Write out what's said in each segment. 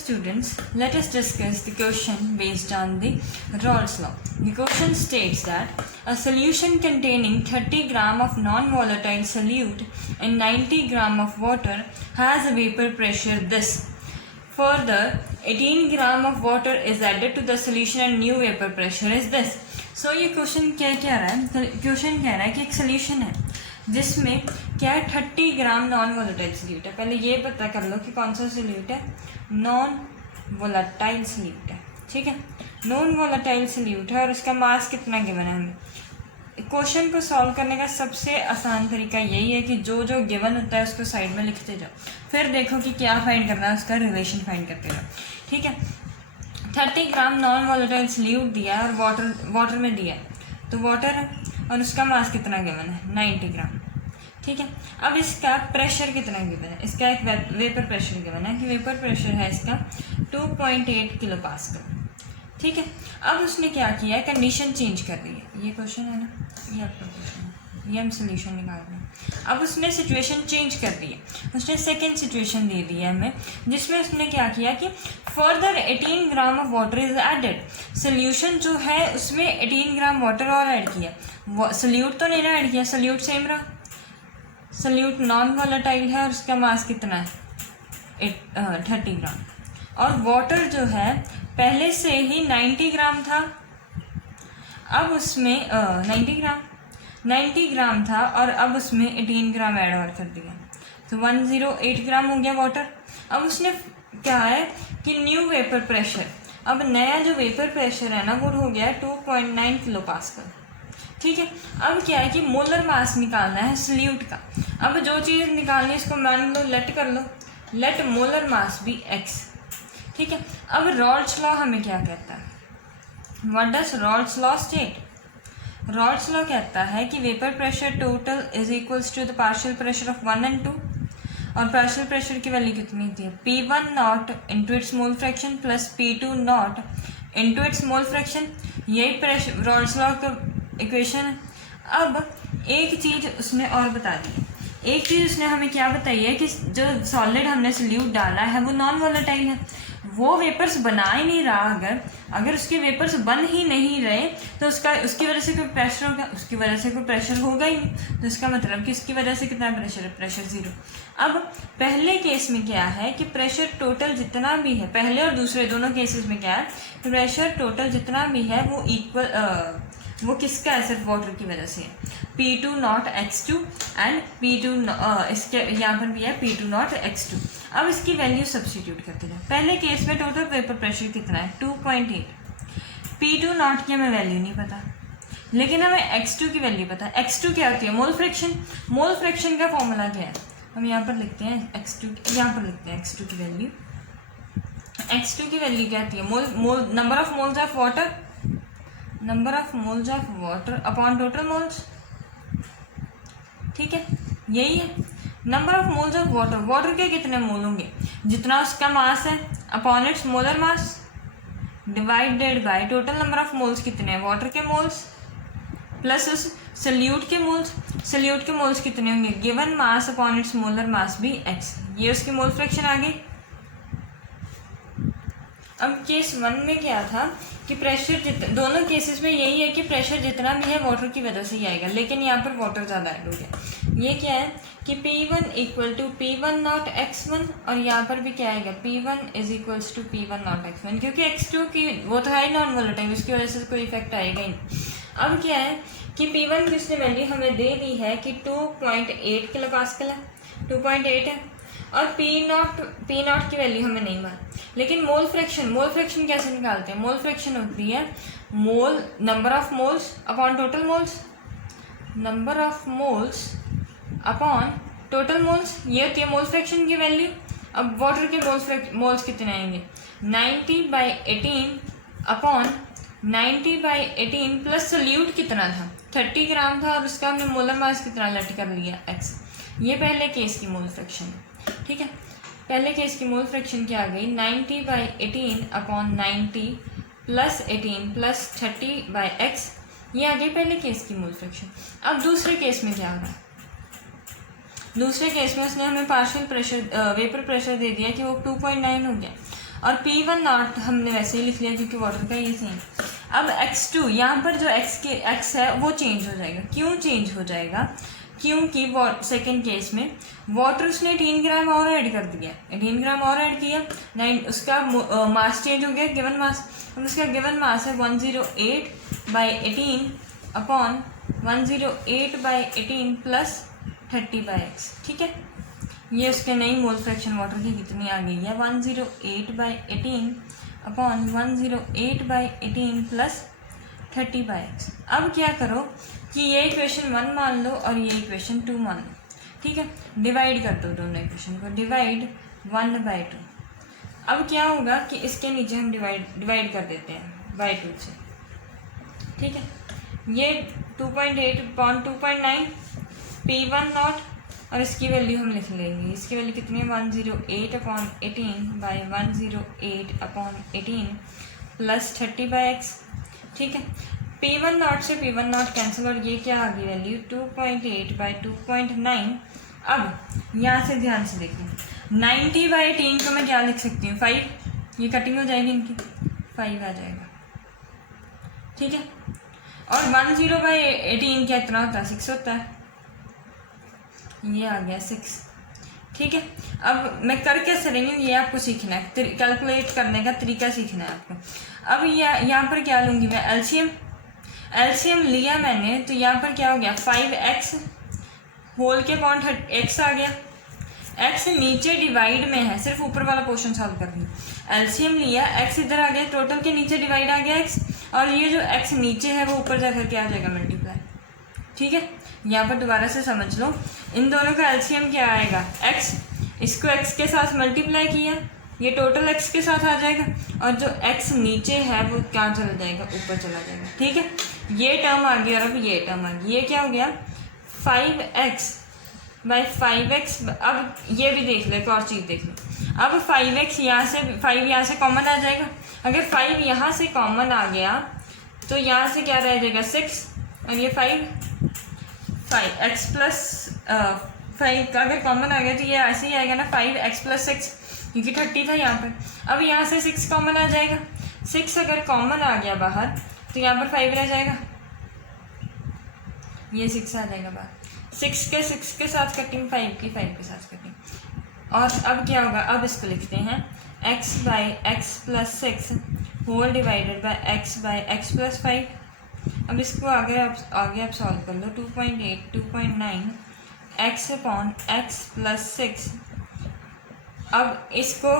students, let us discuss the question based on the Raoult's law. The question states that a solution containing 30 gram of non-volatile solute and 90 gram of water has a vapor pressure this. Further, 18 gram of water is added to the solution and new vapor pressure is this. So ये question क्या कह रहा है? Question कह रहा है कि एक सोल्यूशन है जिसमें क्या है 30 ग्राम नॉन वोलेटाइल सोल्यूट है. पहले ये पता कर लो कि कौन सा सोल्यूट है. नॉन वोलेटाइल सोल्यूट है. ठीक है, नॉन वोलेटाइल सोल्यूट है और उसका मास कितना गिवन है. हमें क्वेश्चन को सॉल्व करने का सबसे आसान तरीका यही है कि जो जो गिवन होता है उसको साइड में लिखते जाओ, फिर देखो कि क्या फाइंड करना है, उसका रिलेशन फाइंड करते जाओ. ठीक है, 30 ग्राम नॉन वोलेटाइल सोल्यूट दिया है और वाटर में दिया है, तो वाटर है और उसका मास कितना गिवन है 90 ग्राम. ठीक है, अब इसका प्रेशर कितना गिवन है, इसका एक वेपर प्रेशर गिवन है कि वेपर प्रेशर है इसका 2.8 किलो पास्कल. ठीक है, अब उसने क्या किया है, कंडीशन चेंज कर दी है. ये क्वेश्चन है ना, ये आपका क्वेश्चन है, ये हम सोल्यूशन निकाल रहे हैं. अब उसने सिचुएशन चेंज कर दी है, उसने सेकेंड सिचुएशन दे दी है हमें, जिसमें उसने क्या किया कि further 18 gram of water is added. Solution जो है उसमें 18 ग्राम वाटर और ऐड किया. सोल्यूट तो नहीं ना ऐड किया, सोल्यूट सेम रहा. सोल्यूट नॉन वोलेटाइल है और उसका मास कितना है 30 ग्राम. और वाटर जो है पहले से ही 90 ग्राम था, अब उसमें 90 ग्राम था और अब उसमें 18 ग्राम ऐड और कर दिया, तो 108 ग्राम हो गया वाटर. अब उसने क्या है कि न्यू वेपर प्रेशर, अब नया जो वेपर प्रेशर है ना वो हो गया 2.9 किलो पास्कल. ठीक है, अब क्या है कि मोलर मास निकालना है सोल्यूट का. अब जो चीज़ निकालनी है इसको मान लो लेट कर लो, let molar mass be x. ठीक है, अब रॉल्ट्स लॉ हमें क्या कहता है, what does Raoult's law state. Raoult's law कहता है कि vapour pressure total is equals to the partial pressure of 1 and 2, और पार्शियल प्रेशर की वैल्यू कितनी थी P1 not into its mole fraction plus P2 not into its mole fraction. यही pressure रॉल्ट्स law का equation है. अब एक चीज़ उसने और बता दी, एक चीज़ उसने हमें क्या बताई है कि जो सॉलिड हमने सोल्यूट डाला है वो नॉन वोलेटाइल है, वो वेपर्स बना ही नहीं रहा. अगर उसके वेपर्स बन ही नहीं रहे तो उसकी वजह से कोई प्रेशर होगा, उसकी वजह से कोई प्रेशर होगा ही नहीं. तो इसका मतलब कि इसकी वजह से कितना प्रेशर है, प्रेशर 0. अब पहले केस में क्या है कि प्रेशर टोटल जितना भी है, पहले और दूसरे दोनों केसेस में क्या है, प्रेशर टोटल जितना भी है वो इक्वल, वो किसका है, सिर्फ वाटर की वजह से है. P2 not x2 and P2 इसके यहाँ पर भी है P2 नॉट x2. अब इसकी वैल्यू सब्स्टिट्यूट करते जाओ. पहले केस में टोटल वेपर प्रेशर कितना है 2.8. P2 नॉट की हमें वैल्यू नहीं पता, लेकिन हमें x2 की वैल्यू पता है. x2 क्या होती है, मोल फ्रैक्शन. मोल फ्रैक्शन का फॉर्मूला क्या है, हम यहाँ पर लिखते हैं x2, यहाँ पर लिखते हैं x2 की वैल्यू. x2 की वैल्यू क्या आती है, number of moles of water, number of moles of water upon total moles. ठीक है, यही है number of moles of water. Water के कितने मोल होंगे, जितना उसका मास है upon its molar mass divided by total number of moles कितने हैं वाटर के मोल्स प्लस उस सोल्यूट के मोल्स. सोल्यूट के मोल्स कितने होंगे, given mass upon its molar mass भी x. ये उसकी मोल फ्रैक्शन आ गई. अब केस 1 में क्या था कि प्रेशर दोनों केसेस में यही है कि प्रेशर जितना भी है वाटर की वजह से ही आएगा, लेकिन यहाँ पर वाटर ज़्यादा ऐड हो गया. ये क्या है कि P1 equal to P1 not x1, और यहाँ पर भी क्या आएगा P1 is equals to P1 not x1, क्योंकि x2 की वो तो है ही नॉन वोलेटाइल, उसकी वजह से कोई इफेक्ट आएगा ही नहीं. अब क्या है कि P1 की उसने वैल्यू हमें दे दी है कि 2.8 किलो पास्कल है, 2.8 है, और P नॉट की वैल्यू हमें नहीं मालूम. लेकिन मोल फ्रैक्शन कैसे निकालते हैं, मोल फ्रैक्शन होती है mole number of moles upon total moles, number of moles upon total moles. ये होती है मोल फ्रैक्शन की वैल्यू. अब वाटर के मोल्स कितने आएंगे 90/18 अपॉन 90/18 प्लस सोल्यूट कितना था 30 ग्राम था और उसका हमने मोलर मास कितना लेट कर लिया x. ये पहले केस की मोल फ्रैक्शन है. ठीक है, पहले केस की मोल फ्रैक्शन क्या आ गई 90/18 अपॉन 90 प्लस 18 प्लस 30/x. ये आ गई पहले केस की मोल फ्रैक्शन. अब दूसरे केस में क्या होगा, दूसरे केस में उसने हमें पार्शियल प्रेशर वेपर प्रेशर दे दिया कि वो 2.9 हो गया. और P1 नॉट हमने वैसे ही लिख लिया क्योंकि वाटर का ये सेम। अब x2 यहाँ पर जो x है वो चेंज हो जाएगा। क्यों चेंज हो जाएगा? क्योंकि सेकेंड केस में वाटर उसने 18 ग्राम और ऐड कर दिया, 18 ग्राम और ऐड किया, 9 उसका मास चेंज हो गया, गिवन मास। अब उसका गिवन मास है 108/18 अपॉन 108/18 प्लस 30/x। ठीक है, ये उसके नई मोल फ्रैक्शन वाटर की कितनी आ गई है? 108/18 अपॉन 108/18 प्लस 30/x। अब क्या करो कि ये इक्वेशन 1 मान लो और ये इक्वेशन 2 मान लो। ठीक है, डिवाइड कर दो दोनों इक्वेशन को, डिवाइड 1/2। अब क्या होगा कि इसके नीचे हम डिवाइड कर देते हैं बाई 2 से। ठीक है, ये 2.8/2.9 P1 नॉट, और इसकी वैल्यू हम लिख लेंगे। इसकी वैल्यू कितनी है? 108/18 प्लस 30/x। ठीक है, P1 नॉट से P1 नॉट कैंसिल, और ये क्या आ गई वैल्यू? 2.8/2.9। अब यहाँ से ध्यान से देखो, 90/18 को मैं क्या लिख सकती हूँ? 5। ये कटिंग हो जाएगी इनकी, 5 आ जाएगा। ठीक है, और 10/18 क्या इतना होता है? 6 होता है, ये आ गया 6। ठीक है, अब मैं कर कैसे रही हूँ ये आपको सीखना है, कैलकुलेट करने का तरीका सीखना है आपको। अब यहाँ पर क्या लूँगी मैं? एलसीएम लिया मैंने, तो यहाँ पर क्या हो गया? 5x होल के अपॉन x आ गया। x नीचे डिवाइड में है, सिर्फ ऊपर वाला पोर्शन सॉल्व कर रही हूँ। एलसीएम लिया, x इधर आ गया, टोटल के नीचे डिवाइड आ गया x, और ये जो x नीचे है वो ऊपर जाकर क्या आ जाएगा? मल्टीप्लाई। ठीक है, यहाँ पर दोबारा से समझ लो, इन दोनों का एलसीएम क्या आएगा? x, इसको x के साथ मल्टीप्लाई किया, ये टोटल x के साथ आ जाएगा, और जो x नीचे है वो कहाँ चला जाएगा? ऊपर चला जाएगा। ठीक है, ये टर्म आ गया, और अब ये टर्म आ गया। ये क्या हो गया? 5x/5x। अब ये भी देख लो, एक और चीज़ देख लो। अब 5x यहाँ से, 5 यहाँ से कॉमन आ जाएगा। अगर 5 यहाँ से कॉमन आ गया तो यहाँ से क्या रह जाएगा? 6, और ये 5x प्लस 5 का अगर कॉमन आ गया तो ये ऐसे ही आएगा ना, 5x + 6, क्योंकि 30 था यहाँ पर। अब यहाँ से 6 कॉमन आ जाएगा। 6 अगर कॉमन आ गया बाहर तो यहाँ पर 5 रह जाएगा, ये 6 आ जाएगा बाहर। 6 के साथ कटिंग, 5 के साथ कटिंग। और अब क्या होगा? अब इसको लिखते हैं x/x + 6 whole divided by x/x + 5। अब इसको आगे आप सॉल्व कर लो। 2.8/2.9 x/x + 6। अब इसको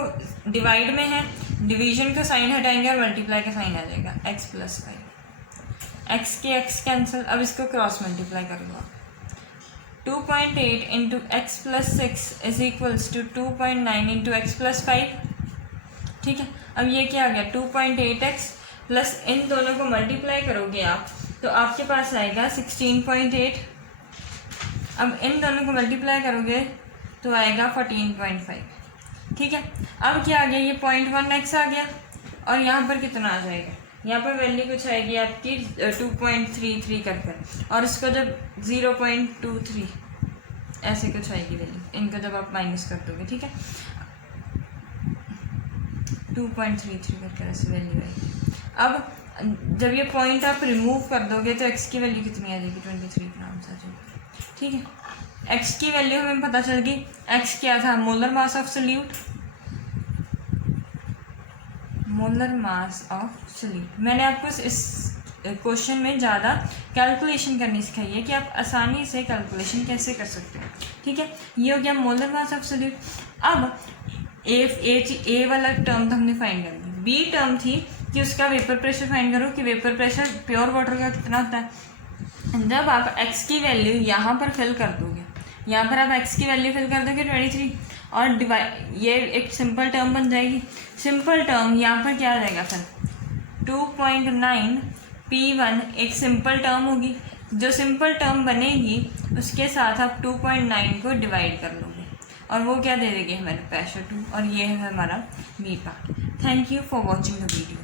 डिवाइड में है, डिवीजन का साइन हटाएंगे और मल्टीप्लाई का साइन आ जाएगा, x + 5। x के x कैंसिल। अब इसको क्रॉस मल्टीप्लाई कर लो। 2.8 × x + 6 = 2.9 × x + 5। ठीक है, अब ये क्या आ गया? 2.8x प्लस इन दोनों को मल्टीप्लाई करोगे आप तो आपके पास आएगा 16.8। अब इन दोनों को मल्टीप्लाई करोगे तो आएगा 14.5। ठीक है, अब क्या आ गया? ये 0.1x आ गया, और यहाँ पर कितना आ जाएगा? यहाँ पर वैल्यू कुछ आएगी आपकी 2.33 कर, और इसको जब 0.23 ऐसे कुछ आएगी वैल्यू, इनको जब आप माइनस कर दोगे। ठीक है, 2.33 करके ऐसे वैल्यू आएगी। अब जब ये पॉइंट आप रिमूव कर दोगे तो x की वैल्यू कितनी आ जाएगी? 23 ग्राम आ जाएगी। ठीक है, x की वैल्यू हमें पता चल गई। x क्या था? Molar mass of solute, molar mass of solute. मैंने आपको इस क्वेश्चन में ज़्यादा कैलकुलेशन करनी सिखाई है कि आप आसानी से कैलकुलेशन कैसे कर सकते हो। ठीक है, ये हो गया मोलर मास ऑफ सॉल्यूट। अब ए वाला टर्म तो हमने फाइंड कर दी। बी टर्म थी कि उसका वेपर प्रेशर फाइंड करो कि वेपर प्रेशर प्योर वाटर का कितना होता है। जब आप x की वैल्यू यहाँ पर फिल कर दोगे, यहाँ पर आप x की वैल्यू फिल कर दोगे 23, और ये एक सिंपल टर्म बन जाएगी। सिंपल टर्म यहाँ पर क्या आ जाएगा? फिर 2.9 P1 एक सिंपल टर्म होगी। जो सिंपल टर्म बनेगी उसके साथ आप 2.9 को डिवाइड कर लोगे, और वो क्या दे देगी? हमारे प्रेशर 2, और ये है हमारा B part. Thank you for watching the video.